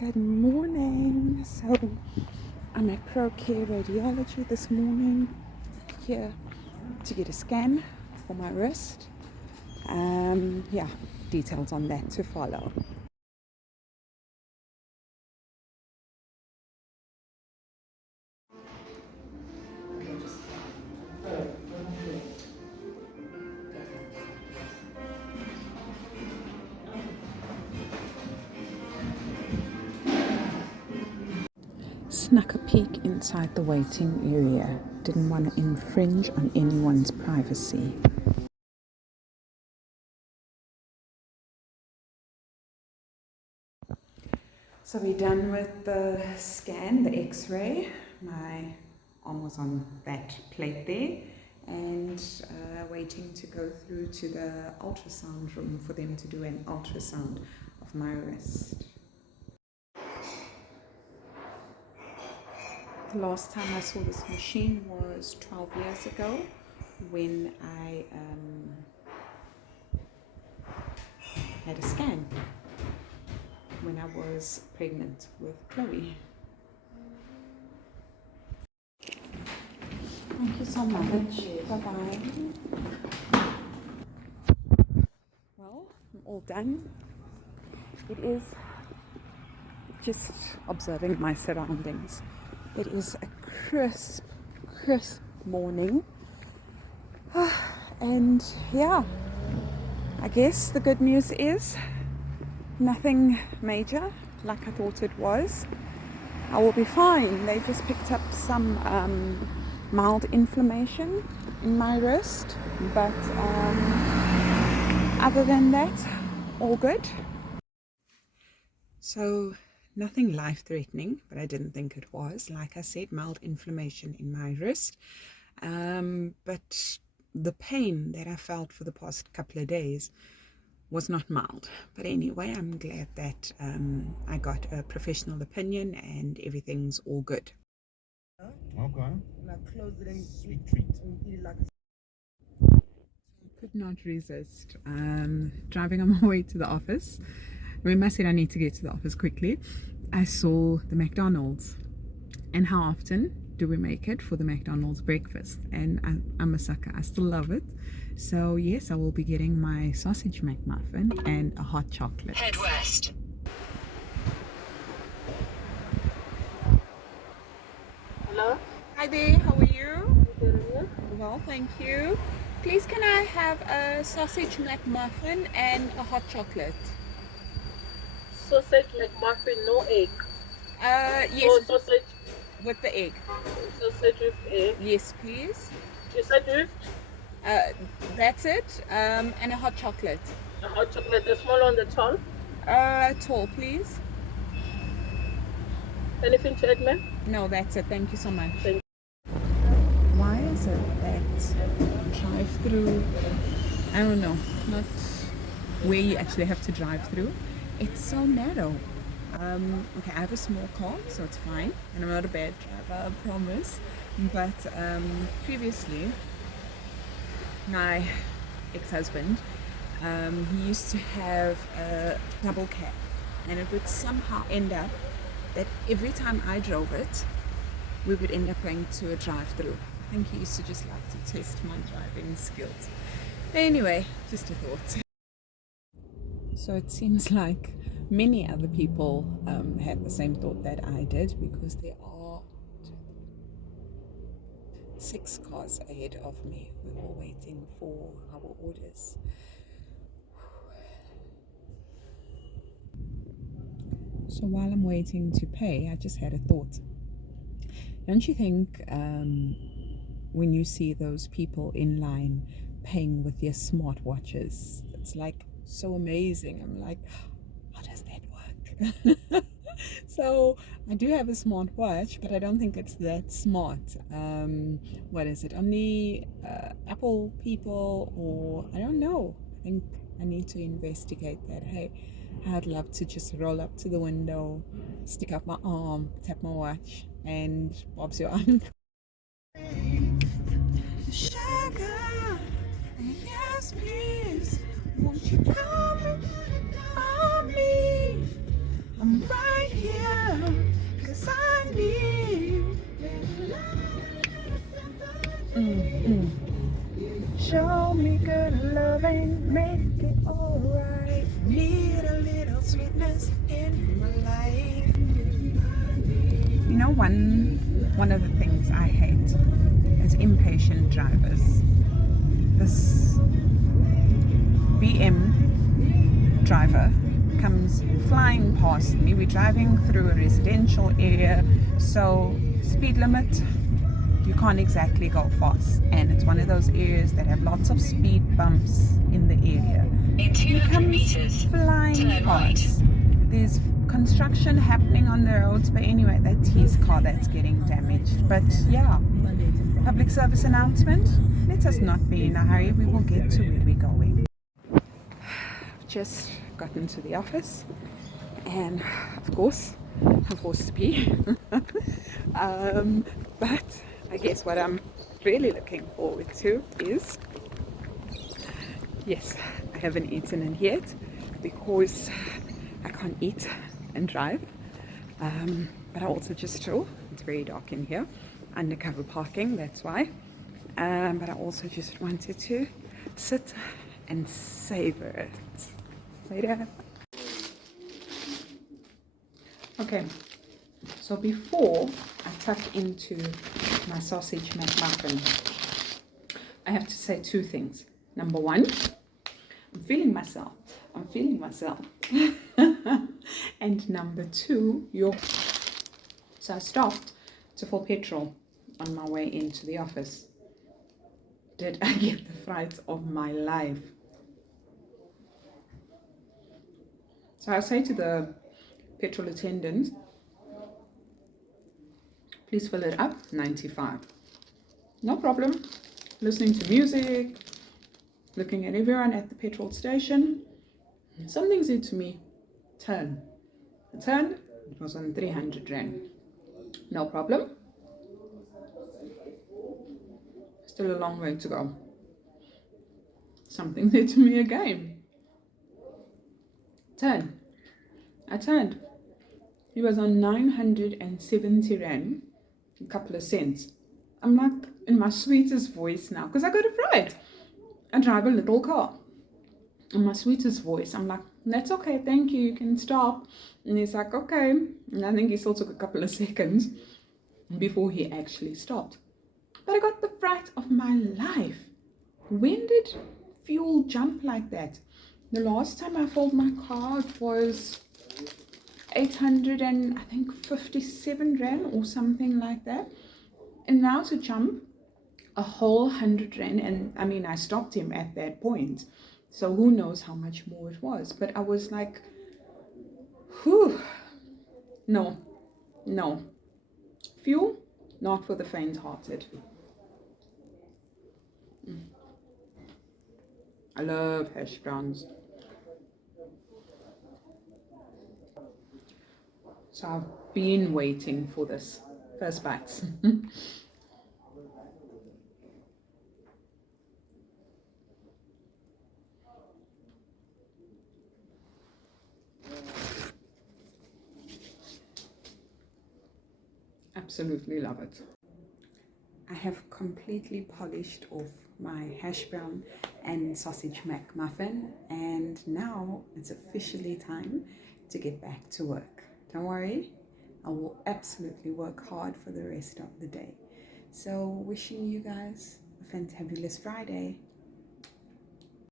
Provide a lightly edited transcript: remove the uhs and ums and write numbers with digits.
Good morning. So I'm at ProCare Radiology this morning, here to get a scan for my wrist. Yeah, details on that to follow. Snuck a peek inside the waiting area. Didn't want to infringe on anyone's privacy. So we're done with the scan, the x-ray. My arm was on that plate there, and waiting to go through to the ultrasound room for them to do an ultrasound of my wrist. The last time I saw this machine was 12 years ago when I had a scan when I was pregnant with Chloe. Thank you so much. Bye-bye. Well, I'm all done. It is just observing my surroundings. It is a crisp morning. And yeah, I guess the good news is nothing major like I thought it was. I will be fine. They just picked up some mild inflammation in my wrist, but other than that, all good. So nothing life-threatening, but I didn't think it was. Like I said, mild inflammation in my wrist, but the pain that I felt for the past couple of days was not mild. But anyway, I'm glad that I got a professional opinion and everything's all good. Okay. Sweet treat. Could not resist driving on my way to the office. Remember I said I need to get to the office quickly. I saw the McDonald's, and how often do we make it for the McDonald's breakfast? And I'm a sucker. I still love it. So yes, I will be getting my sausage McMuffin and a hot chocolate. Head west. Hello? Hi there, how are you? Good. Well, thank you. Please can I have a sausage McMuffin and a hot chocolate? Sausage McMuffin, no egg. Yes, Oh, sausage with the egg. with egg. Yes, please. You said with That's it. And a hot chocolate. a hot chocolate, the small one, the tall. Tall, please. Anything to add, ma'am? No, that's it. Thank you so much. Thank Why is it that drive-through, I don't know, not where you actually have to drive through, it's so narrow? Okay, I have a small car, so it's fine, and I'm not a bad driver, I promise. But previously, my ex-husband, he used to have a double cab, and it would somehow end up that every time I drove it, we would end up going to a drive-through. I think he used to just like to test my driving skills. Anyway, just a thought. So it seems like many other people had the same thought that I did, because there are 6 cars ahead of me. We were waiting for our orders. So while I'm waiting to pay, I just had a thought. Don't you think when you see those people in line paying with their smartwatches, it's like so amazing? I'm like, how does that work? So I do have a smartwatch, but I don't think it's that smart. What is it? Only Apple people, or I don't know. I think I need to investigate that. Hey, I'd love to just roll up to the window, stick up my arm, tap my watch, and Bob's your uncle. Sugar, yes please, won't you come on me? I'm right here. Show me good loving, make it alright. Need a little sweetness in my life. You know, one of the things I hate is impatient drivers. This BM driver comes flying past me. We're driving through a residential area, so speed limit, you can't exactly go fast, and it's one of those areas that have lots of speed bumps in the area. In He 200 comes meters, flying turn right. past. There's construction happening on the roads, but anyway, that's his car that's getting damaged. But yeah, public service announcement, let us not be in a hurry. We will get to where we're going. I've just gotten to the office, and of course I'm forced to pee. But I guess what I'm really looking forward to is, yes, I haven't eaten it yet because I can't eat and drive. But I also just chill. It's very dark in here. Undercover parking, that's why. But I also just wanted to sit and savor it. Later. Okay, so before I tuck into my sausage McMuffin, I have to say two things. Number one, I'm feeling myself. And number two, so I stopped to fill petrol on my way into the office. Did I get the fright of my life? So I say to the petrol attendant, please fill it up, 95. No problem. Listening to music, looking at everyone at the petrol station. Something said to me, turn. I turned, it was on 300 Rand. No problem. Still a long way to go. Something said to me again, turn. I turned. He was on 970 Rand, a couple of cents. I'm like in my sweetest voice now, because I got it right. I drive a little car. In my sweetest voice, I'm like, that's okay, thank you, you can stop. And he's like, okay. And I think he still took a couple of seconds before he actually stopped. But I got the fright of my life. When did fuel jump like that? The last time I filled my car, it was 857 Rand or something like that. And now to jump a whole 100 Rand, and I mean, I stopped him at that point. So who knows how much more it was. But I was like, whew, no. Fuel, not for the faint-hearted. I love hash browns. So I've been waiting for this. First bites. Absolutely love it. I have completely polished off my hash brown and sausage McMuffin, and now it's officially time to get back to work. Don't worry, I will absolutely work hard for the rest of the day. So wishing you guys a fantabulous Friday.